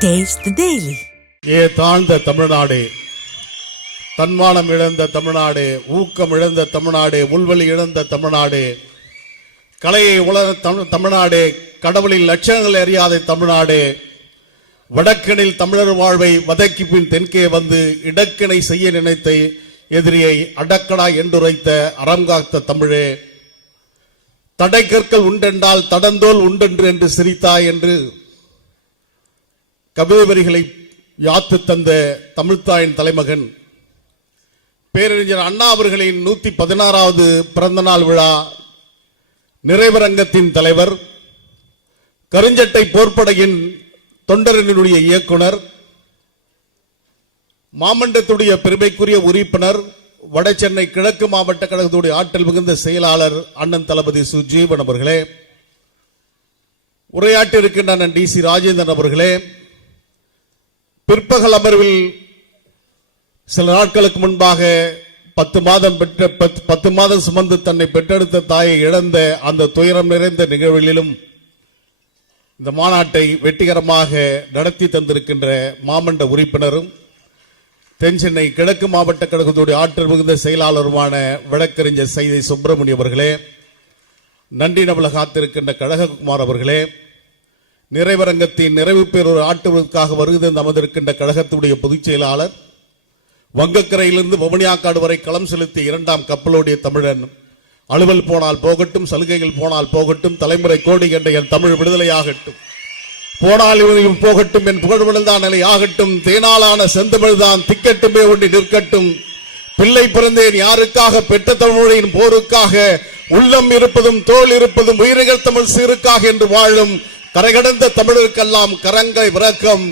Taste the Daily. ஏ தாழ்ந்த தமிழ்நாடு தன்மானம் இழந்த தமிழ்நாடு ஊக்கம் இழந்த தமிழ்நாடு உள்வெளி இழந்த தமிழ்நாடு கலையை உலக தமிழ்- தமிழ்நாடு கடவுளின் லட்சணங்கள் அறியாத தமிழ்நாடு வடக்கினில் தமிழர் வாழ்வை வதக்கி பின் தென்கே வந்து இடக்கிணை செய்ய நினைத்த எதிரியை அடக்கடா என்றுரைத்த அறம் காத்த தமிழே தடைக்கற்கள் உண்டென்றால் தடந்தோல் உண்டென்று என்று சிரித்தாய் என்று கவிதை யாத்து தந்த தமிழ்த்தாயின் தலைமகன் பேரறிஞர் அண்ணா அவர்களின் நூத்தி பதினாறாவது பிறந்த நாள் விழா நிறைவரங்கத்தின் தலைவர் கருஞ்சட்டை போர்ப்படையின் தொண்டரனுடைய இயக்குனர் மாமண்டத்துடைய பெருமைக்குரிய உறுப்பினர் வட சென்னை கிழக்கு மாவட்ட கழகத்துடைய ஆற்றல் மிகுந்த செயலாளர் அண்ணன் தளபதி சுஜீவன் அவர்களே உரையாற்றி இருக்கின்ற டி சி ராஜேந்திரன் அவர்களே பிற்பகல் அமர்வில் சில நாட்களுக்கு முன்பாக பத்து மாதம் பெற்ற பத்து- பத்து மாதம் சுமந்து தன்னை பெற்றெடுத்த தாயை இழந்த அந்த துயரம் நிறைந்த நிகழ்விலும் இந்த மாநாட்டை வெற்றிகரமாக நடத்தி தந்திருக்கின்ற மாமண்ட உறுப்பினரும் தென் சென்னை கிழக்கு மாவட்ட கழகத்துடைய ஆற்றல் மிகுந்த செயலாளருமான வழக்கறிஞர் சைதை சுப்பிரமணிய அவர்களே நன்றி நபல காத்திருக்கின்ற கழககுமார் அவர்களே நிறைவரங்கத்தின் நிறைவு பேரொரு ஆட்டுவதற்காக வருகை அமர்ந்திருக்கின்ற கழகத்துடைய பொதுச் செயலாளர் வங்கக்கரையிலிருந்து வவுனியாக்காடு வரை களம் செலுத்திய இரண்டாம் கப்பலோடைய தமிழன். அலுவல் போனால் போகட்டும் சலுகைகள் போனால் போகட்டும் தலைமுறை கோடி என்ற என் தமிழ் விடுதலையாகட்டும். போனால் இவனையும் போகட்டும் என் புகழ் விழுந்தான் நிலை ஆகட்டும் தேனாலான செந்தமிழ்தான் திக்கட்டுமே ஒன்றி நிற்கட்டும். பிள்ளை பிறந்தேன் யாருக்காக பெற்ற தமிழின் போருக்காக உள்ளம் இருப்பதும் தோல் இருப்பதும் உயிரிகள் தமிழ் சீருக்காக என்று வாழும் கரைகடந்த தமிழருக்கெல்லாம் கரங்கை விரக்கம்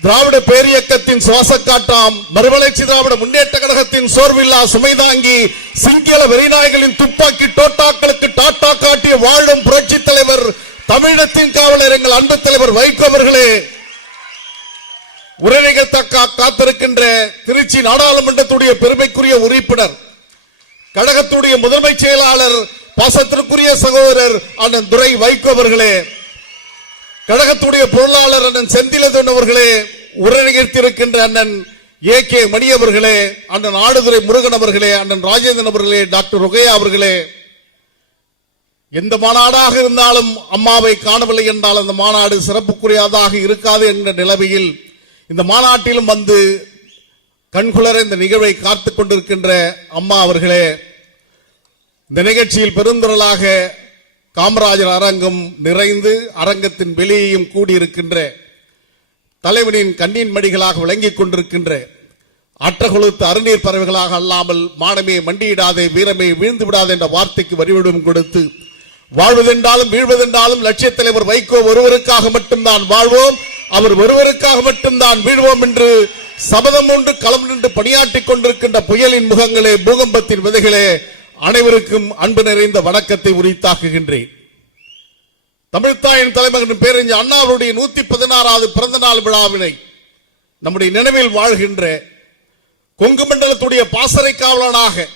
திராவிட பேரியக்கத்தின் சுவாசக்காட்டாம் மறுமலர்ச்சி திராவிட முன்னேற்ற கழகத்தின் சோர்வில்லா சுமைதாங்கி சிங்கள வெறிநாய்களின் துப்பாக்கி டோட்டாக்களுக்கு டாட்டா காட்டிய வாழும் புரட்சி தலைவர் தமிழத்தின் காவலர் எங்கள் அன்பு தலைவர் வைகோ அவர்களே. உரைகள் காத்திருக்கின்ற திருச்சி நாடாளுமன்றத்துடைய பெருமைக்குரிய உறுப்பினர் கழகத்துடைய முதன்மை செயலாளர் பாசத்திற்குரிய சகோதரர் அண்ணன் துரை வைகோ அவர்களே. கழகத்துடைய பொருளாளர் அண்ணன் செந்திலதன் அவர்களே உரைநிகழ்த்தியிருக்கின்ற அண்ணன் ஏ கே மணி அவர்களே அண்ணன் ஆடுதுறை முருகன் அவர்களே அண்ணன் ராஜேந்திரன் அவர்களே டாக்டர் ருகையா அவர்களே. எந்த மாநாடாக இருந்தாலும் அம்மாவை காணவில்லை என்றால் அந்த மாநாடு சிறப்புக்குரியதாக இருக்காது என்ற நிலைமையில் இந்த மாநாட்டிலும் வந்து கண்குளர இந்த நிகழ்வை காத்துக் கொண்டிருக்கின்ற அம்மா அவர்களே இந்த நிகழ்ச்சியில் பெருந்திரளாக காமராஜர் அரங்கம் நிறைந்து அரங்கத்தின் வெளியேயும் கூடியிருக்கின்ற தலைவனின் கண்ணின் மடிகளாக விளங்கிக் கொண்டிருக்கின்ற அற்றகுழுத்து அருநீர் பறவைகளாக அல்லாமல் மானமே மண்டியிடாதே வீரமே வீழ்ந்து விடாதே என்ற வார்த்தைக்கு வரிவிடும் கொடுத்து வாழ்வதென்றாலும் வீழ்வதென்றாலும் லட்சிய தலைவர் வைகோ ஒருவருக்காக மட்டும்தான் வாழ்வோம் அவர் ஒருவருக்காக மட்டும்தான் வீழ்வோம் என்று சபதம் ஒன்று களம் நின்று பணியாற்றிக் கொண்டிருக்கின்ற புயலின் முகங்களே பூகம்பத்தின் விதைகளே அனைவருக்கும் அன்பு நிறைந்த வணக்கத்தை உரித்தாக்குகின்றேன். தமிழ்த்தாயின் தலைமகன் பேரறிஞர் அண்ணாவுடைய நூத்தி பதினாறாவது பிறந்த நாள் விழாவினை நம்முடைய நினைவில் வாழ்கின்ற கொங்கு மண்டலத்துடைய பாசறை காவலனாக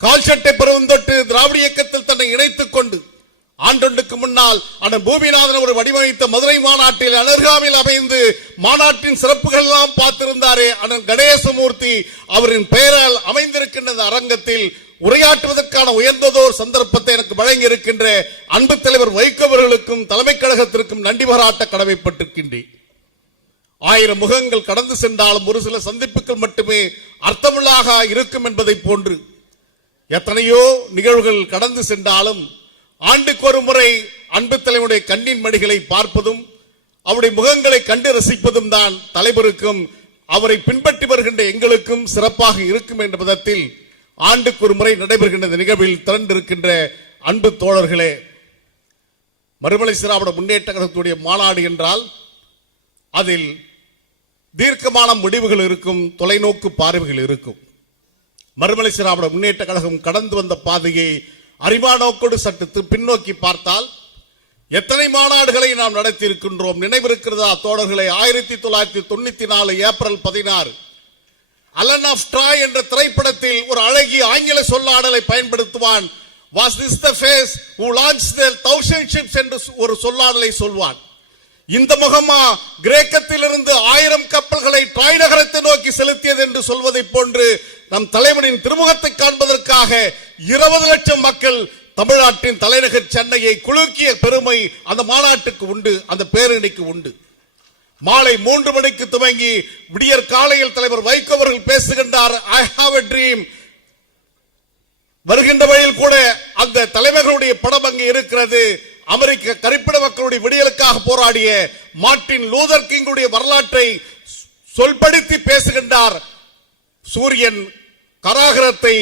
கால்சட்டை பருவந்தொட்டு திராவிட இயக்கத்தில் தன்னை இணைத்துக் கொண்டு ஆண்டொண்டுக்கு முன்னால் அண்ணன் பூமிநாதன் ஒரு வடிவமைத்த மதுரை மாநாட்டில் அனர்காமில் அமைந்து மாநாட்டின் சிறப்புகள் எல்லாம் பார்த்திருந்தாரே அண்ணன் கணேசமூர்த்தி அவரின் பெயரால் அமைந்திருக்கின்ற அரங்கத்தில் உரையாற்றுவதற்கான உயர்ந்ததோர் சந்தர்ப்பத்தை எனக்கு வழங்கி இருக்கின்ற அன்பு தலைவர் வைகோவர்களுக்கும் தலைமை கழகத்திற்கும் நன்றி பாராட்ட கடமைப்பட்டிருக்கின்றேன். ஆயிரம் முகங்கள் கடந்து சென்றாலும் ஒரு சில சந்திப்புகள் மட்டுமே அர்த்தமுள்ளாக இருக்கும் என்பதை போன்று எத்தனையோ நிகழ்வுகள் கடந்து சென்றாலும் ஆண்டுக்கு ஒரு முறை அன்பு தலைவனுடைய கண்ணின் மடிகளை பார்ப்பதும் அவருடைய முகங்களை கண்டு ரசிப்பதும் தான் தலைவருக்கும் அவரை பின்பற்றி வருகின்ற எங்களுக்கும் சிறப்பாக இருக்கும் என்ற விதத்தில் ஆண்டுக்கு ஒரு முறை நடைபெறுகின்ற இந்த நிகழ்வில் திரண்டிருக்கின்ற அன்பு தோழர்களே மறுமலை சிராவிட முன்னேற்ற கழகத்துடைய மாநாடு என்றால் அதில் தீர்க்கமான முடிவுகள் இருக்கும் தொலைநோக்கு பார்வைகள் இருக்கும். மறுமலை சிராவிட முன்னேற்ற கழகம் கடந்து வந்த பாதையை அறிவானோக்கோடு சற்று பின்னோக்கி பார்த்தால் எத்தனை மாநாடுகளை நாம் நடத்தி இருக்கின்றோம் நினைவிருக்கிறதா தோழர்களை? ஆயிரத்தி தொள்ளாயிரத்தி தொண்ணூத்தி நாலு ஏப்ரல் பதினாறு அலன் ஆஃப் ட்ராய் என்ற திரைப்படத்தில் ஒரு அழகிய ஆங்கில சொல்லாடலை பயன்படுத்துவான். Was this the face who launch the thousand ships என்று ஒரு சொல்லாடலை சொல்வான். இந்த முகமா கிரேக்கத்திலிருந்து ஆயிரம் கப்பல்களை ட்ராய் நகரத்தை நோக்கி செலுத்தியது என்று சொல்வதைப் போன்று நம் தலைவனின் திருமுகத்தை காண்பதற்காக இருபது லட்சம் மக்கள் தமிழ்நாட்டின் தலைநகர் சென்னையை குலுக்கிய பெருமை அந்த மாநாட்டுக்கு உண்டு அந்த பேரணிக்கு உண்டு. மாலை மூன்று மணிக்கு துவங்கி விடியற் காலையில் தலைவர் வைகோ அவர்கள் பேசுகின்றார் ஐ ஹாவ் எ ட்ரீம் வருகின்ற வழியில் கூட அந்த தலைவர்களுடைய படம் அங்கே இருக்கிறது. அமெரிக்க கரிப்பிட மக்களுடைய விடியலுக்காக போராடிய மார்ட்டின் லூதர் கிங்குடைய வரலாற்றை சொல்படுத்தி பேசுகின்றார். சூரியன் கராகரத்தை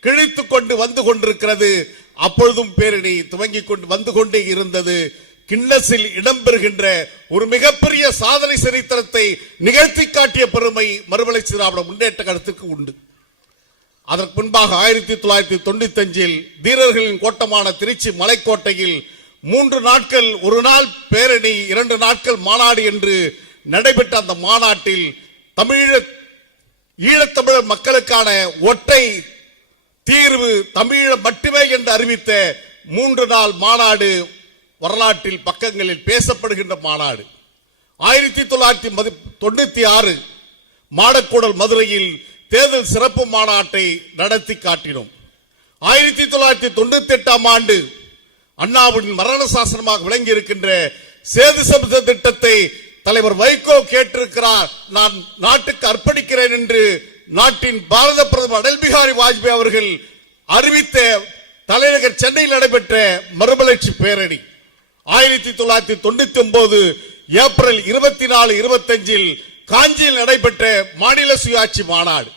கிழித்துக் கொண்டு வந்து கொண்டிருக்கிறது. அப்பொழுதும் பேரணி துவங்கிக் கொண்டு வந்து கொண்டே இருந்தது. கின்னஸில் இடம்பெறுகின்ற ஒரு மிகப்பெரிய சாதனை சரித்திரத்தை நிகழ்த்தி காட்டிய பெருமை மறுமலை திராவிட முன்னேற்ற கருத்துக்கு உண்டு. அதற்கு முன்பாக ஆயிரத்தி தொள்ளாயிரத்தி தொண்ணூத்தி அஞ்சில் வீரர்களின் கோட்டமான திருச்சி மலைக்கோட்டையில் மூன்று நாட்கள் ஒரு நாள் பேரணி இரண்டு நாட்கள் மாநாடு என்று நடைபெற்ற அந்த மாநாட்டில் தமிழ ஈழத்தமிழர் மக்களுக்கான ஒற்றை தீர்வு தமிழ மட்டுமே என்று அறிவித்த மூன்று நாள் மாநாடு வரலாற்றில் பக்கங்களில் பேசப்படுகின்ற மாநாடு. ஆயிரத்தி தொள்ளாயிரத்தி மதி- தொண்ணூத்தி ஆறு மாடக்கூடல் மதுரையில் தேர்தல் சிறப்பு மாநாட்டை நடத்தி காட்டினோம். ஆயிரத்தி தொள்ளாயிரத்தி தொண்ணூத்தி எட்டாம் ஆண்டு அண்ணாவின் மரண சாசனமாக விளங்கி இருக்கின்ற சேது சமுத திட்டத்தை தலைவர் வைகோ கேட்டிருக்கிறார். நான் நாட்டுக்கு அர்ப்பணிக்கிறேன் என்று நாட்டின் பாரத பிரதமர் அடல் பிகாரி வாஜ்பாய் அவர்கள் அறிவித்த தலைநகர் சென்னையில் நடைபெற்ற மறுமலர்ச்சி பேரணி. ஆயிரத்தி தொள்ளாயிரத்தி தொண்ணூத்தி ஒன்பது ஏப்ரல் இருபத்தி நாலு இருபத்தஞ்சில் காஞ்சியில் நடைபெற்ற மாநில சுயாட்சி மாநாடு.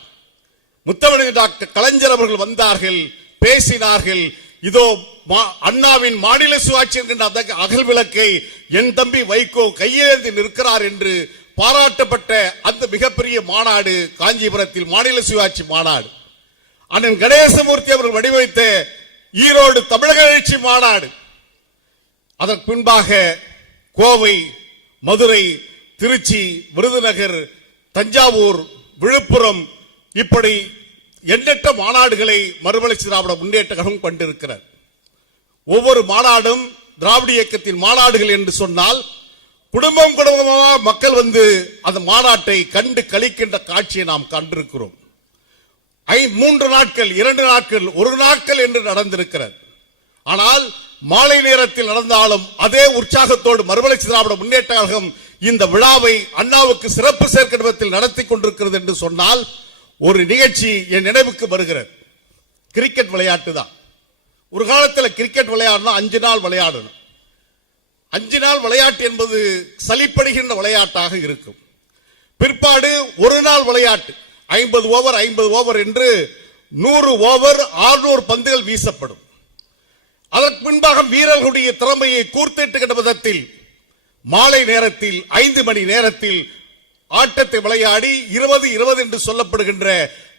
முத்தமிழ் டாக்டர் கலைஞர் அவர்கள் வந்தார்கள் பேசினார்கள். இதோ மா- அண்ணாவின் மாநில சுயாட்சி என்கின்ற அந்த அகல் விளக்கை என் தம்பி வைகோ கையெழுந்து நிற்கிறார் என்று பாராட்டப்பட்ட அந்த மிகப்பெரிய மாநாடு காஞ்சிபுரத்தில் மாநில சுயாட்சி மாநாடு. அண்ணன் கணேசமூர்த்தி அவர்கள் வடிவமைத்த ஈரோடு தமிழக எழுச்சி மாநாடு. அதற்கு பின்பாக கோவை மதுரை திருச்சி விருதுநகர் தஞ்சாவூர் விழுப்புரம் இப்படி எண்ணற்ற மாநாடுகளை மறுமலர்ச்சி திராவிட முன்னேற்ற கழகம் கொண்டிருக்கிறார் ஒவ்வொரு மாநாடும் திராவிட இயக்கத்தின் மாநாடுகள் என்று சொன்னால் குடும்பம் குடும்பமாக மக்கள் வந்து அந்த மாநாட்டை கண்டு கழிக்கின்ற காட்சியை நாம் கண்டிருக்கிறோம். ஐ மூன்று நாட்கள் இரண்டு நாட்கள் ஒரு நாட்கள் என்று நடந்திருக்கிறது. ஆனால் மாலை நேரத்தில் நடந்தாலும் அதே உற்சாகத்தோடு மறுமலர்ச்சி திராவிட முன்னேற்ற கழகம் இந்த விழாவை அண்ணாவுக்கு சிறப்பு சேர்க்க விதத்தில் நடத்தி கொண்டிருக்கிறது என்று சொன்னால் ஒரு நிகழ்ச்சி என் நினைவுக்கு வருகிறது. கிரிக்கெட் விளையாட்டு தான். ஒரு காலத்தில் கிரிக்கெட் விளையாடணும் அஞ்சு நாள் விளையாடணும். அஞ்சு நாள் விளையாட்டு என்பது சலிப்படுகின்ற விளையாட்டாக இருக்கும். பிற்பாடு ஒரு நாள் விளையாட்டு. ஐம்பது ஓவர் ஐம்பது ஓவர் என்று நூறு ஓவர் 600 பந்துகள் வீசப்படும். அதற்கு முன்பாக வீரர்களுடைய திறமையை கூர்த்திட்டுகின்ற விதத்தில் மாலை நேரத்தில் ஐந்து மணி நேரத்தில் ஆட்டத்தை விளையாடி இருபது இருபது என்று சொல்லப்படுகின்ற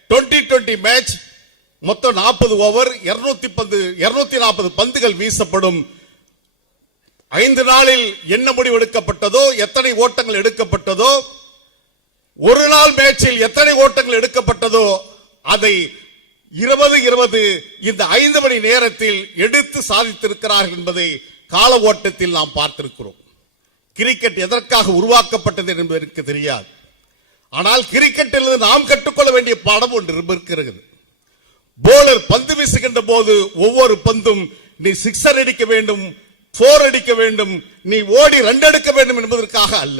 20 20 மேட்ச் மொத்தம் நாற்பது ஓவர் இருநூத்தி பந்து இருநூத்தி நாற்பது பந்துகள் வீசப்படும். ஐந்து நாளில் என்ன முடிவு எடுக்கப்பட்டதோ எத்தனை ஓட்டங்கள் எடுக்கப்பட்டதோ ஒரு நாள் மேட்சில் எத்தனை ஓட்டங்கள் எடுக்கப்பட்டதோ அதை இருபது இருபது இந்த ஐந்து மணி நேரத்தில் எடுத்து சாதித்திருக்கிறார்கள் என்பதை கால ஓட்டத்தில் நாம் பார்த்திருக்கிறோம். கிரிக்கெட் எதற்காக உருவாக்கப்பட்டது என்பது எனக்கு தெரியாது. ஆனால் கிரிக்கெட்டிலிருந்து நாம் கற்றுக்கொள்ள வேண்டிய பாடம் ஒன்று இருக்கிறது. போலர் பந்து வீசுகின்ற போது ஒவ்வொரு பந்தும் நீ சிக்ஸர் அடிக்க வேண்டும் போர் அடிக்க வேண்டும் நீ ஓடி ரன் எடுக்க வேண்டும் என்பதற்காக அல்ல.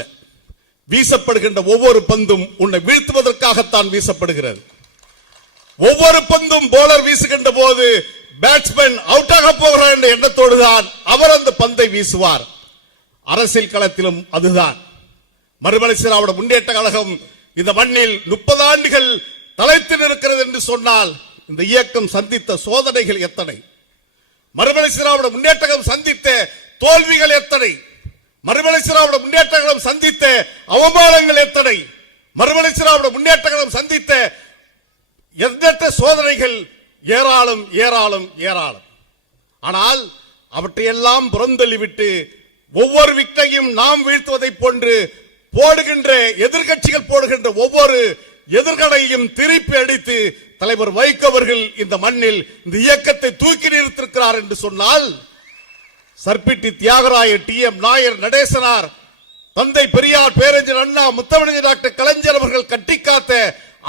வீசப்படுகின்ற ஒவ்வொரு பந்தும் உன்னை வீழ்த்துவதற்காகத்தான் வீசப்படுகிறது. ஒவ்வொரு பந்தும் போலர் வீசுகின்ற போது பேட்ஸ்மேன் அவுட் ஆக போகிறார் என்ற எண்ணத்தோடு தான் அவர் அந்த பந்தை வீசுவார். அரசியல் களத்திலும் அதுதான். மறுமலர்ச்சி திராவிட முன்னேற்ற கழகம் இந்த மண்ணில் முப்பது ஆண்டுகள் தலைத்து நிற்கிறது என்று சொன்னால் இந்த இயக்கம் சந்தித்த சோதனைகள் எத்தனை? மறுமலர்ச்சி திராவிட முன்னேற்ற கழகம் சந்தித்த தோல்விகள் எத்தனை? மறுமலர்ச்சி திராவிட முன்னேற்ற கழகம் சந்தித்த அவமானங்கள் எத்தனை? மறுமலர்ச்சி திராவிட முன்னேற்ற கழகம் சந்தித்த எண்ணற்ற சோதனைகள் ஏராளம் ஏராளம் ஏராளம். ஆனால் அவற்றையெல்லாம் புறந்தள்ளிவிட்டு ஒவ்வொரு விக்டையும் நாம் வீழ்த்துவதைப் போன்று போடுகின்ற எதிர்க்கட்சிகள் போடுகின்ற ஒவ்வொரு எதிர்கடையும் திருப்பி அடித்து தலைவர் வைக்கவர்கள் இந்த மண்ணில் இந்த இயக்கத்தை தூக்கி நிறுத்திருக்கிறார் என்று சொன்னால் சர்பிட்டி தியாகராய டி எம் நாயர் நடேசனார் தந்தை பெரியார் பேரஞ்சர் அண்ணா முத்தமிழர் டாக்டர் கலைஞர் அவர்கள் கட்டிக்காத்த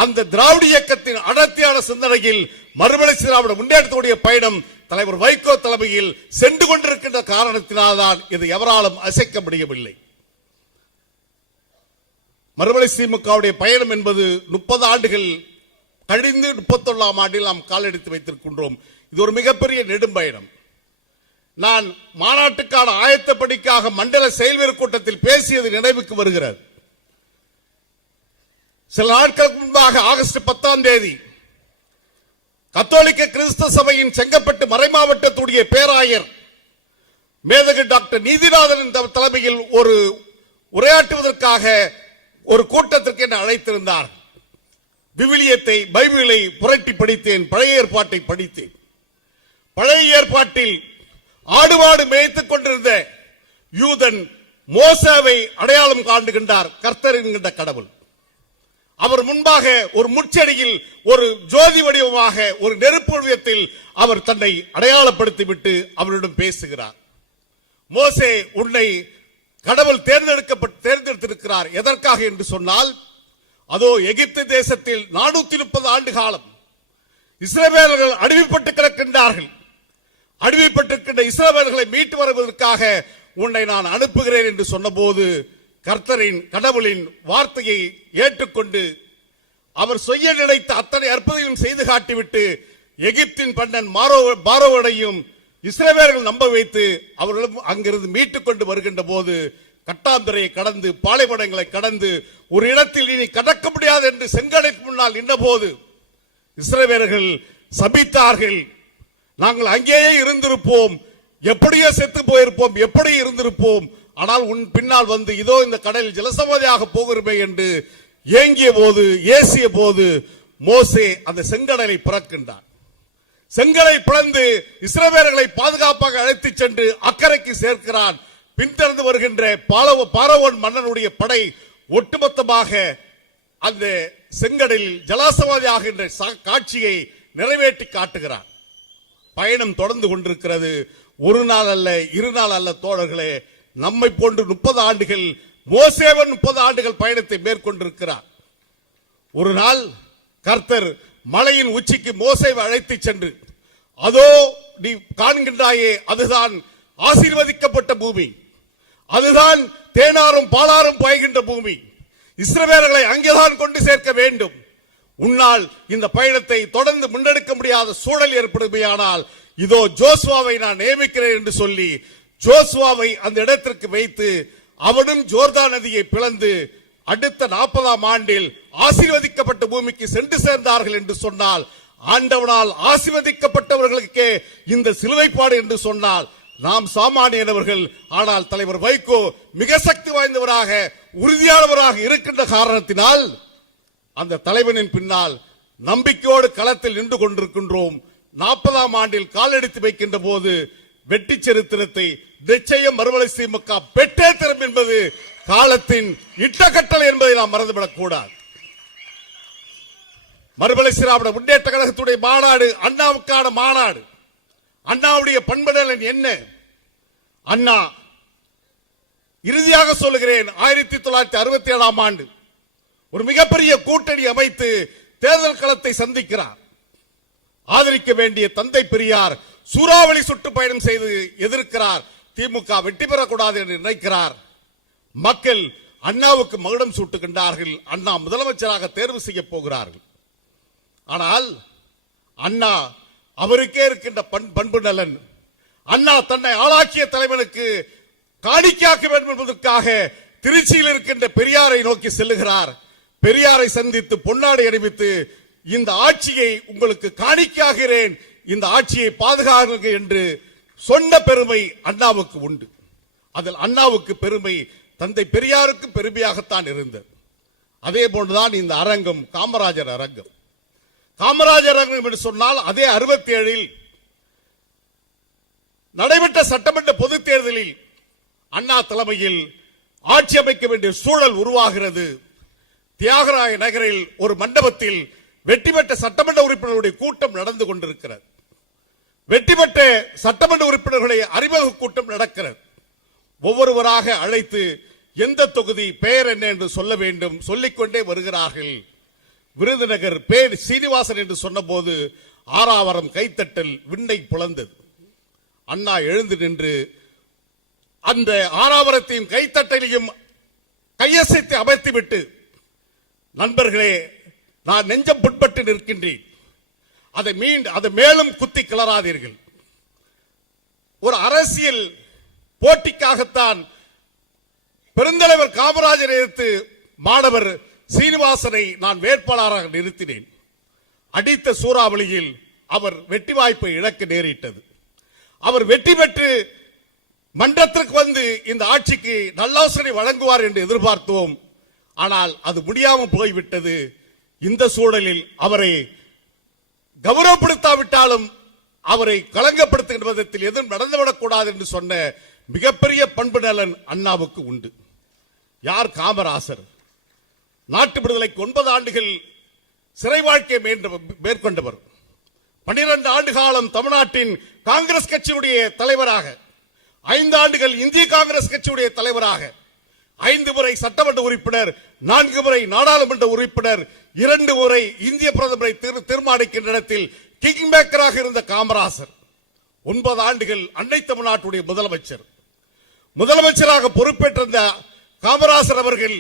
அந்த திராவிட இயக்கத்தின் அடர்த்தியான சிந்தனையில் மறுமலை திராவிட முன்னேற்றத்துடைய பயணம் தலைவர் வைகோ தலைமையில் சென்று கொண்டிருக்கின்ற காரணத்தினால்தான் இது எவராலும் அசைக்க முடியவில்லை. மறுமலை திமுகவுடைய பயணம் என்பது முப்பது ஆண்டுகள் கழிந்து முப்பத்தொன்னாம் ஆண்டில் நாம் காலெடுத்து வைத்திருக்கின்றோம். இது ஒரு மிகப்பெரிய நெடும் பயணம் நான் மாநாட்டுக்கான ஆயத்த பணிக்காக மண்டல செயல்வீரர் கூட்டத்தில் பேசியது நினைவுக்கு வருகிறது. சில நாட்களுக்கு முன்பாக ஆகஸ்ட் பத்தாம் தேதி கத்தோலிக்க கிறிஸ்தவ சபையின் செங்கப்பட்டு மறைமாவட்டத்துடைய பேராயர் மேதகு டாக்டர் நீதிநாதன் தலைமையில் ஒரு உரையாற்றுவதற்காக ஒரு கூட்டத்திற்கு என்னை அழைத்திருந்தார். விவிலியத்தை பைபிளை புரட்டி படித்தேன் பழைய ஏற்பாட்டை படித்தேன். பழைய ஏற்பாட்டில் ஆடுபாடு மேய்த்துக் கொண்டிருந்த யூதன் மோசாவை அடையாளம் காண்டுகின்றார் கர்த்தர் என்கின்ற கடவுள். அவர் முன்பாக ஒரு முச்செடியில் ஒரு ஜோதி வடிவமாக ஒரு நெருப்பு வடிவத்தில் அவர் தன்னை அடையாளப்படுத்திவிட்டு அவரிடம் பேசுகிறார். மோசே உன்னை கடவுள் தேர்ந்தெடுக்கப்பட்டு தேர்ந்தெடுத்திருக்கிறார். எதற்காக என்று சொன்னால் அதோ எகிப்து தேசத்தில் நானூத்தி முப்பது ஆண்டு காலம் இஸ்ரவேலர்கள் அடிமைப்பட்டு கிடக்கின்றார்கள். அடிமைப்பட்டிருக்கின்ற இஸ்ரவேலர்களை மீட்டு வருவதற்காக உன்னை நான் அனுப்புகிறேன் என்று சொன்னபோது கர்த்தரின் கடவுளின் வார்த்தையை ஏற்றுக்கொண்டு அவர் செய்ய நினைத்த அத்தனை அற்புதங்களும் செய்து காட்டிவிட்டு எகிப்தின் பண்ணன் மாரோ பாரோவனையும் இஸ்ரவேலர்கள் நம்ப வைத்து அவர்களும் அங்கிருந்து மீட்டுக் கொண்டு வருகின்ற போது கட்டாந்தரையை கடந்து பாலைவனங்களை கடந்து ஒரு இடத்தில் இனி கடக்க முடியாது என்று செங்கடைக்கு முன்னால் நின்றபோது இஸ்ரவேலர்கள் சபித்தார்கள். நாங்கள் அங்கேயே இருந்திருப்போம். எப்படியோ செத்து போயிருப்போம். எப்படி இருந்திருப்போம்? ஆனால் உன் பின்னால் வந்து இதோ இந்த கடலில் ஜலசமாதியாக போகிறமே என்று ஏங்கிய போது ஏசிய போது மோசே அந்த செங்கடலை பிறக்கின்றார் செங்கலை பிளந்து இஸ்ரவேலர்களை பாதுகாப்பாக அழைத்துச் சென்று அக்கறைக்கு சேர்க்கிறான். பின்தொடர்ந்து வருகின்ற பாலவ பாரவன் மன்னனுடைய படை ஒட்டுமொத்தமாக அந்த செங்கடலில் ஜலாசவாதி ஆகின்ற காட்சியை நிறைவேற்றி காட்டுகிறார் பயணம் தொடர்ந்து கொண்டிருக்கிறது. ஒரு நாள் அல்ல இரு நாள் அல்ல தோழர்களே நம்மை போன்று முப்பது ஆண்டுகள் மோசேவன் முப்பது ஆண்டுகள் பயணத்தை மேற்கொண்டிருக்கிறார். ஒரு நாள் கர்த்தர் மலையின் உச்சிக்கு மோசேவை அழைத்துச் சென்று அதோ நீ காண்கின்றாயே அதுதான் ஆசீர்வதிக்கப்பட்ட பூமி. அதுதான் தேனாரும் பாலாரும் பாய்கின்ற பூமி. இஸ்ரவேலர்களை அங்கேதான் கொண்டு சேர்க்க வேண்டும். உன்னால் இந்த பயணத்தை தொடர்ந்து முன்னெடுக்க முடியாத சூழல் ஏற்படுமையானால் இதோ ஜோஸ்வாவை நான் நியமிக்கிறேன் என்று சொல்லி ஜோஸ்வாவை அந்த இடத்திற்கு வைத்து அவனும் ஜோர்தா நதியை பிளந்து அடுத்த நாற்பதாம் ஆண்டில் ஆசீர்வதிக்கப்பட்ட பூமிக்கு சென்று சேர்ந்தார்கள் என்று சொன்னால் ஆண்டவனால் ஆசீர்வதிக்கப்பட்டவர்களுக்கே இந்த சிலுவைப்பாடு என்று சொன்னால் நாம் சாமானியனவர்கள் ஆனால் தலைவர் வைகோ மிக சக்தி வாய்ந்தவராக உறுதியானவராக இருக்கின்ற காரணத்தினால் அந்த தலைவனின் பின்னால் நம்பிக்கையோடு களத்தில் நின்று கொண்டிருக்கின்றோம். நாற்பதாம் ஆண்டில் காலெடுத்து வைக்கின்ற போது வெட்டி சரித்திரத்தை நிச்சயம் மறுமலை திமுக பெற்றே தரும் என்பது காலத்தின் இட்டக்கட்டளை என்பதை நாம் மறந்துவிடக் கூடாது மறுமலை சிராவிட முன்னேற்ற கழகத்துடைய மாநாடு அண்ணாவுக்கான மாநாடு. அண்ணாவுடைய பண்புடலன் என்ன? அண்ணா இறுதியாக சொல்லுகிறேன் ஆயிரத்தி தொள்ளாயிரத்தி அறுபத்தி ஏழாம் ஆண்டு ஒரு மிகப்பெரிய கூட்டணி அமைத்து தேர்தல் களத்தை சந்திக்கிறார். ஆதரிக்க வேண்டிய தந்தை பெரியார் சூறாவளி சுற்றுப்பயணம் செய்து எதிர்க்கிறார். திமுக வெற்றி பெறக்கூடாது என்று நினைக்கிறார். மக்கள் அண்ணாவுக்கு மகுடம் சூட்டுகின்றார்கள். அண்ணா முதலமைச்சராக தேர்வு செய்ய போகிறார்கள். ஆனால் அண்ணா அவருக்கே இருக்கின்ற பண்- பண்பு நலன். அண்ணா தன்னை ஆளாக்கிய தலைவனுக்கு காணிக்காக்க வேண்டும் என்பதற்காக திருச்சியில் இருக்கின்ற பெரியாரை நோக்கி செல்லுகிறார். பெரியாரை சந்தித்து பொன்னாடை அணிவித்து இந்த ஆட்சியை உங்களுக்கு காணிக்காகிறேன் இந்த ஆட்சியை பாதுகாக்க என்று சொன்ன பெருமை அண்ணாவுக்கு உண்டு. அதில் அண்ணாவுக்கு பெருமை தந்தை பெரியாருக்கு பெருமையாகத்தான் இருந்தது. அதே போன்றுதான் இந்த அரங்கம் காமராஜர் அரங்கம். காமராஜர் அரங்கம் என்று சொன்னால் அதே அறுபத்தி ஏழில் நடைபெற்ற சட்டமன்ற பொதுத் தேர்தலில் அண்ணா தலைமையில் ஆட்சி அமைக்க வேண்டிய சூழல் உருவாகிறது. தியாகராய நகரில் ஒரு மண்டபத்தில் வெற்றி பெற்ற சட்டமன்ற உறுப்பினருடைய கூட்டம் நடந்து கொண்டிருக்கிறது. வெற்றி பெற்ற சட்டமன்ற உறுப்பினர்களை அறிமுக கூட்டம் நடக்கிறது. ஒவ்வொருவராக அழைத்து எந்த தொகுதி பெயர் என்ன என்று சொல்ல வேண்டும் சொல்லிக்கொண்டே வருகிறார்கள். விருதுநகர் பேர் சீனிவாசன் என்று சொன்னபோது ஆறாவரம் கைத்தட்டல் விண்ணை புலந்தது. அண்ணா எழுந்து நின்று அந்த ஆறாவரத்தையும் கைத்தட்டலையும் கையசைத்து அமர்த்திவிட்டு நண்பர்களே நான் நெஞ்சம் புட்பட்டு நிற்கின்றேன். அதை மீண்டு அதை மேலும் குத்தி கிளறாதீர்கள். ஒரு அரசியல் போட்டிக்காகத்தான் பெருந்தலைவர் காமராஜரை எதிர்த்து மாணவர் சீனிவாசனை நான் வேட்பாளராக நிறுத்தினேன். அடித்த சூறாவளியில் அவர் வெற்றி வாய்ப்பை இழக்க நேரிட்டது. அவர் வெற்றி பெற்று மன்றத்திற்கு வந்து இந்த ஆட்சிக்கு நல்லாசனை வழங்குவார் என்று எதிர்பார்த்தோம். ஆனால் அது முடியாமல் போய்விட்டது. இந்த சூழலில் அவரை கௌரவப்படுத்தாவிட்டாலும் அவரை கலங்கப்படுத்துகின்ற விதத்தில் எதுவும் நடந்துவிடக்கூடாது என்று சொன்ன மிகப்பெரிய பண்பு நலன் அண்ணாவுக்கு உண்டு. யார் காமராசர்? நாட்டு விடுதலைக்கு ஒன்பது ஆண்டுகள் சிறை வாழ்க்கை மேற்கொண்டவர். பன்னிரண்டு ஆண்டு காலம் தமிழ்நாட்டின் காங்கிரஸ் கட்சியுடைய தலைவராக. ஐந்து ஆண்டுகள் இந்திய காங்கிரஸ் கட்சியுடைய தலைவராக. ஐந்து முறை சட்டமன்ற உறுப்பினர் நான்கு முறை நாடாளுமன்ற உறுப்பினர் இரண்டு முறை இந்திய பிரதமரை தீர்மானிக்கின்ற இடத்தில் கிங் மேக்கராக இருந்த காமராசர் ஒன்பது ஆண்டுகள் அன்னை தமிழ்நாட்டுடைய முதலமைச்சர். முதலமைச்சராக பொறுப்பேற்றிருந்த காமராசர் அவர்கள்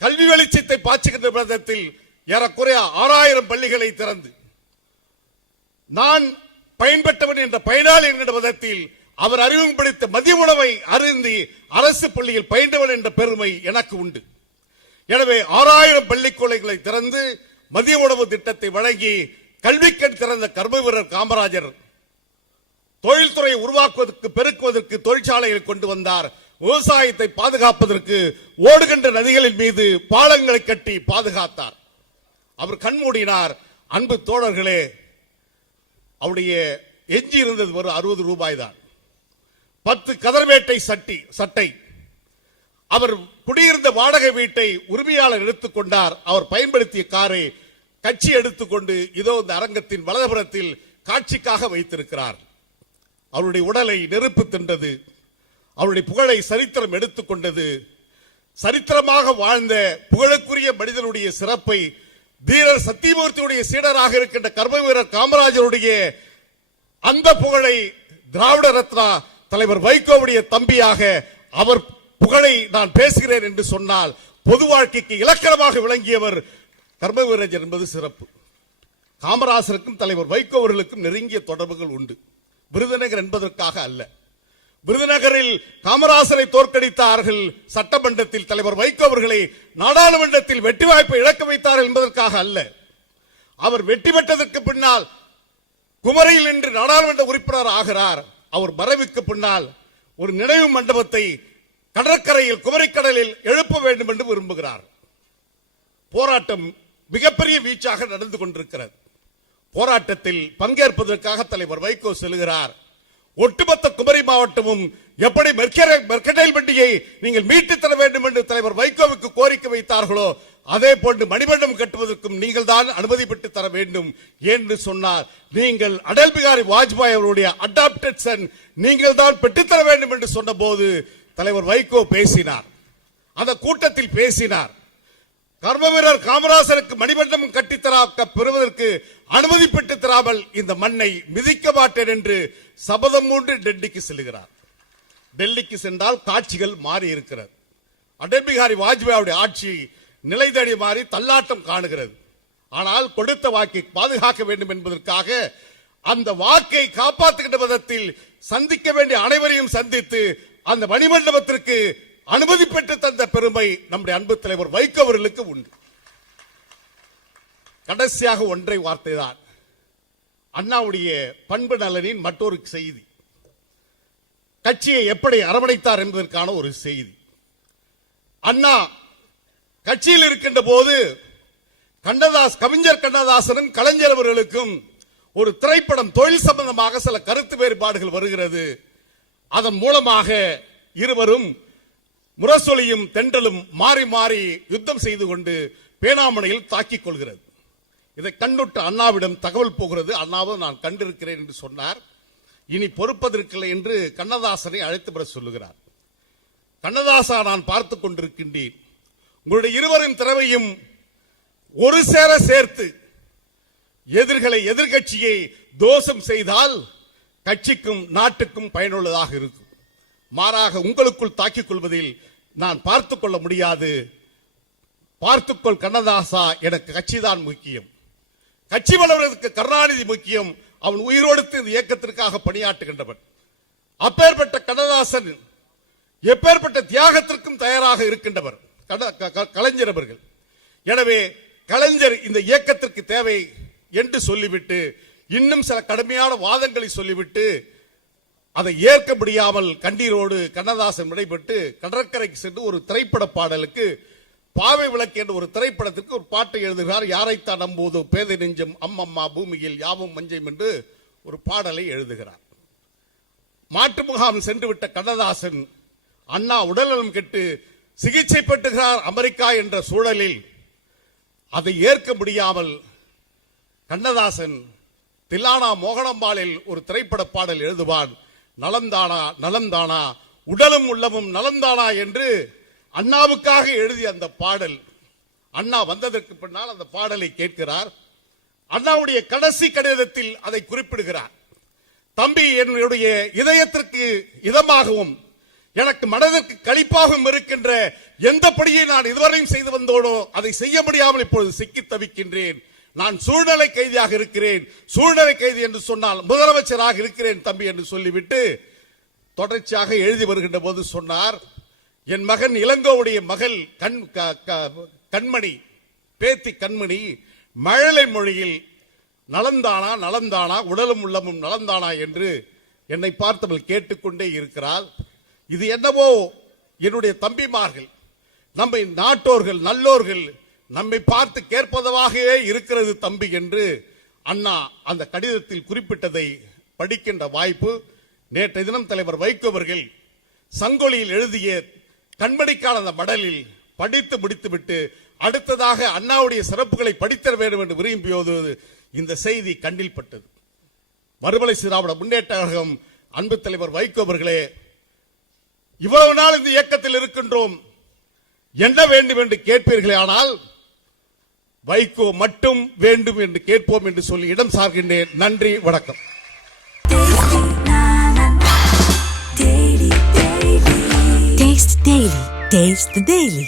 கல்வி வெளிச்சத்தை பாய்ச்சுகின்ற விதத்தில் ஏறக்குறைய ஆறாயிரம் பள்ளிகளை திறந்து நான் பயன்பெற்றவன் என்ற பயனாளி என்கிற விதத்தில் அவர் அறிமுகப்படுத்த மதிய உணவை அருந்தி அரசு பள்ளியில் பயின்றவன் என்ற பெருமை எனக்கு உண்டு. எனவே ஆறாயிரம் பள்ளிக்கூடங்களை திறந்து மதிய உணவு திட்டத்தை வழங்கி கல்விக்கண் திறந்த கர்ம வீரர் காமராஜர் தொழில்துறையை உருவாக்குவதற்கு பெருக்குவதற்கு தொழிற்சாலைகளை கொண்டு வந்தார். விவசாயத்தை பாதுகாப்பதற்கு ஓடுகின்ற நதிகளின் மீது பாலங்களை கட்டி பாதுகாத்தார். அவர் கண்மூடினார் அன்பு தோழர்களே அவருடைய எஞ்சி இருந்தது ஒரு அறுபது ரூபாய் தான் பத்து கதர்வேட்டை சட்டி சட்டை. அவர் குடியிருந்த வாடகை வீட்டை உரிமையாளர் எடுத்துக்கொண்டார் அவர் பயன்படுத்திய காரை கட்சி எடுத்துக்கொண்டு இதோ இந்த அரங்கத்தின் வலதுபுறத்தில் காட்சிக்காக வைத்திருக்கிறார். அவருடைய உடலை நெருப்பு தின்றது. அவருடைய புகழை சரித்திரம் எடுத்துக்கொண்டது சரித்திரமாக வாழ்ந்த புகழுக்குரிய மனிதனுடைய சிறப்பை தீரர் சத்தியமூர்த்தியுடைய சீடராக இருக்கின்ற கர்ம வீரர் காமராஜருடைய அந்த புகழை திராவிட ரத்னா தலைவர் வைகோவுடைய தம்பியாக அவர் புகழை நான் பேசுகிறேன் என்று சொன்னால் பொது வாழ்க்கைக்கு இலக்கணமாக விளங்கியவர் கர்ம என்பது சிறப்பு. காமராசருக்கும் தலைவர் வைகோ அவர்களுக்கும் நெருங்கிய தொடர்புகள் உண்டு. விருதுநகர் என்பதற்காக அல்ல. விருதுநகரில் காமராசரை தோற்கடித்தார்கள் சட்டமன்றத்தில் தலைவர் வைகோ அவர்களை நாடாளுமன்றத்தில் வெற்றி வாய்ப்பை இழக்க வைத்தார்கள் என்பதற்காக அல்ல. அவர் வெற்றி பெற்றதற்கு பின்னால் குமரியில் இன்று நாடாளுமன்ற உறுப்பினர் ஆகிறார். அவர் மறைவுக்கு பின்னால் ஒரு நினைவு மண்டபத்தை கடற்கரையில் குமரிக்கடலில் எழுப்ப வேண்டும் என்று விரும்புகிறார். போராட்டம் மிகப்பெரிய வீச்சாக நடந்து கொண்டிருக்கிறது. போராட்டத்தில் பங்கேற்பதற்காக தலைவர் வைகோ செல்கிறார். ஒட்டுமொத்த குமரி மாவட்டமும் எப்படி மெர்கடைல் வண்டியை நீங்கள் மீட்டு தர வேண்டும் என்று தலைவர் வைகோவுக்கு கோரிக்கை வைத்தார்களோ அதே போன்று மணிமண்டபம் கட்டுவதற்கும் நீங்கள் தான் அனுமதி பெற்று தர வேண்டும் என்று சொன்னார். நீங்கள் அடல் பிகாரி வாஜ்பாய் அவருடைய அடாப்டட் சன் நீங்கள் தான் பெற்றுத்தர வேண்டும் என்று சொன்னபோது தலைவர் வைகோ பேசினார். அந்த கூட்டத்தில் பேசினார். கர்ம வீரர் காமராசருக்கு மணிமண்டபம் கட்டித்தராக்க பெறுவதற்கு அனுமதி பெற்று தராமல் இந்த மண்ணை மிதிக்க மாட்டேன் என்று சபதம் மூன்று டெல்லிக்கு செல்கிறார். டெல்லிக்கு சென்றால் காட்சிகள் மாறி இருக்கிறது அடல் பிகாரி வாஜ்பாயுடைய ஆட்சி நிலைதடி மாறி தள்ளாட்டம் காணுகிறது. ஆனால் கொடுத்த வாக்கை பாதுகாக்க வேண்டும் என்பதற்காக அந்த வாக்கை காப்பாற்றுகின்ற விதத்தில் சந்திக்க வேண்டிய அனைவரையும் சந்தித்து அந்த மணிமண்டபத்திற்கு அனுமதி பெற்று தந்த பெருமை நம்முடைய அன்பு தலைவர் வைகவர்களுக்கு உண்டு. கடைசியாக ஒன்றை வார்த்தை தான் அண்ணாவுடைய பண்பு நலனின் மற்றொரு செய்தி. கட்சியை எப்படி அரவணைத்தார் என்பதற்கான ஒரு செய்தி. அண்ணா கட்சியில் இருக்கின்ற போது கண்ணதாஸ் கவிஞர் கண்ணதாசனும் கலைஞர் அவர்களுக்கும் ஒரு திரைப்படம் தொழில் சம்பந்தமாக சில கருத்து வேறுபாடுகள் வருகிறது. அதன் மூலமாக இருவரும் முரசொலியும் தென்றலும் மாறி மாறி யுத்தம் செய்து கொண்டு பேனாமணையில் தாக்கிக் கொள்கிறது. இதை கண்டுட்டு அண்ணாவிடம் தகவல் போகிறது. அண்ணாவும் நான் கண்டிருக்கிறேன் என்று சொன்னார். இனி பொறுப்பதற்கில்லை என்று கண்ணதாசனை அழைத்து பெற சொல்லுகிறார். கண்ணதாசா நான் பார்த்து கொண்டிருக்கின்றேன். உங்களுடைய இருவரின் திறமையும் ஒரு சேர சேர்த்து எதிர்களை எதிர்கட்சியை தோஷம் செய்தால் கட்சிக்கும் நாட்டுக்கும் பயனுள்ளதாக இருக்கும். மாறாக உங்களுக்குள் தாக்கிக் கொள்வதில் நான் பார்த்துக் கொள்ள முடியாது. பார்த்துக்கொள் கண்ணதாசா எனக்கு கட்சிதான் முக்கியம். கட்சி வளர்வதற்கு கருணாநிதி முக்கியம். அவன் உயிரோடுத்து இந்த இயக்கத்திற்காக பணியாற்றுகின்றவன். அப்பேற்பட்ட கண்ணதாசன் எப்பேற்பட்ட தியாகத்திற்கும் தயாராக இருக்கின்றவர். கலைஞர் அவர்கள் எனவே கலைஞர் இந்த இயக்கத்திற்கு தேவை என்று சொல்லிவிட்டு இன்னும் சில கடுமையான வாதங்களை சொல்லிவிட்டு அதை ஏற்க முடியாமல் கண்ணீரோடு கண்ணதாசன் விடைபெற்று கடற்கரைக்கு சென்று ஒரு திரைப்பட பாடலுக்கு பாவை விளக்கு என்ற ஒரு திரைப்படத்திற்கு ஒரு பாட்டை எழுதுகிறார். யாரைத்தான் நம்புவது? பேதை நெஞ்சம் அம்மம்மா பூமியில் யாவும் மஞ்சம் என்று ஒரு பாடலை எழுதுகிறார். மாட்டு முகாம் சென்றுவிட்ட கண்ணதாசன் அண்ணா உடல்நலம் கெட்டு சிகிச்சை பெற்றுகிறார் அமெரிக்கா என்ற சூழலில் அதை ஏற்க முடியாமல் கண்ணதாசன் தில்லானா மோகனம்பாலில் ஒரு திரைப்பட பாடல் எழுதுவான் நலந்தானா நலந்தானா உடலும் உள்ளமும் நலந்தானா என்று அண்ணாவுக்காக எழுதிய அந்த பாடல். அண்ணா வந்ததற்கு பின்னால் அந்த பாடலை கேட்கிறார். அண்ணாவுடைய கடைசி கடிதத்தில் அதை குறிப்பிடுகிறார். தம்பி என்னுடைய இதயத்திற்கு இதமாகவும் எனக்கு மனதிற்கு களிப்பாகவும் இருக்கின்ற எந்த படியை நான் இதுவரையும் செய்து வந்தோனோ அதை செய்ய முடியாமல் இப்பொழுது சிக்கி தவிக்கின்றேன். நான் சூழ்நிலை கைதியாக இருக்கிறேன். சூழ்நிலை கைதி என்று சொன்னால் முதலமைச்சராக இருக்கிறேன் தம்பி என்று சொல்லிவிட்டு தொடர்ச்சியாக எழுதி வருகின்ற போது சொன்னார் என் மகன் இளங்கோவுடைய மகள் கண் க- க- கண்மணி பேத்தி கண்மணி மழலை மொழியில் நலந்தானா நலந்தானா உடலும் உள்ளமும் நலந்தானா என்று என்னை பார்த்தவள் கேட்டுக்கொண்டே இருக்கிறாள். இது என்னவோ என்னுடைய தம்பிமார்கள். நம்மை நாட்டோர்கள் நல்லோர்கள் நம்மை பார்த்து கேட்பதவாகவே இருக்கிறது தம்பி என்று அண்ணா அந்த கடிதத்தில் குறிப்பிட்டதை படிக்கின்ற வாய்ப்பு நேற்றைய தினம் தலைவர் வைகோவர்கள் சங்கொலியில் எழுதிய கண்மணிக்கான அந்த மடலில் படித்து முடித்துவிட்டு அடுத்ததாக அண்ணாவுடைய சிறப்புகளை படித்தர வேண்டும் என்று விரும்பியோது இந்த செய்தி கண்ணில் பட்டது. மறுமலை சிராவிட முன்னேற்ற கழகம் அன்பு தலைவர் வைகோவர்களே இவ்வளவு நாள் இந்த இயக்கத்தில் இருக்கின்றோம் என்ன வேண்டும் என்று கேட்பீர்களே ஆனால் வைகோ மட்டும் வேண்டும் என்று கேட்போம் என்று சொல்லி இடம் சார்கின்றேன் நன்றி வணக்கம் Taste Daily. Taste the Daily.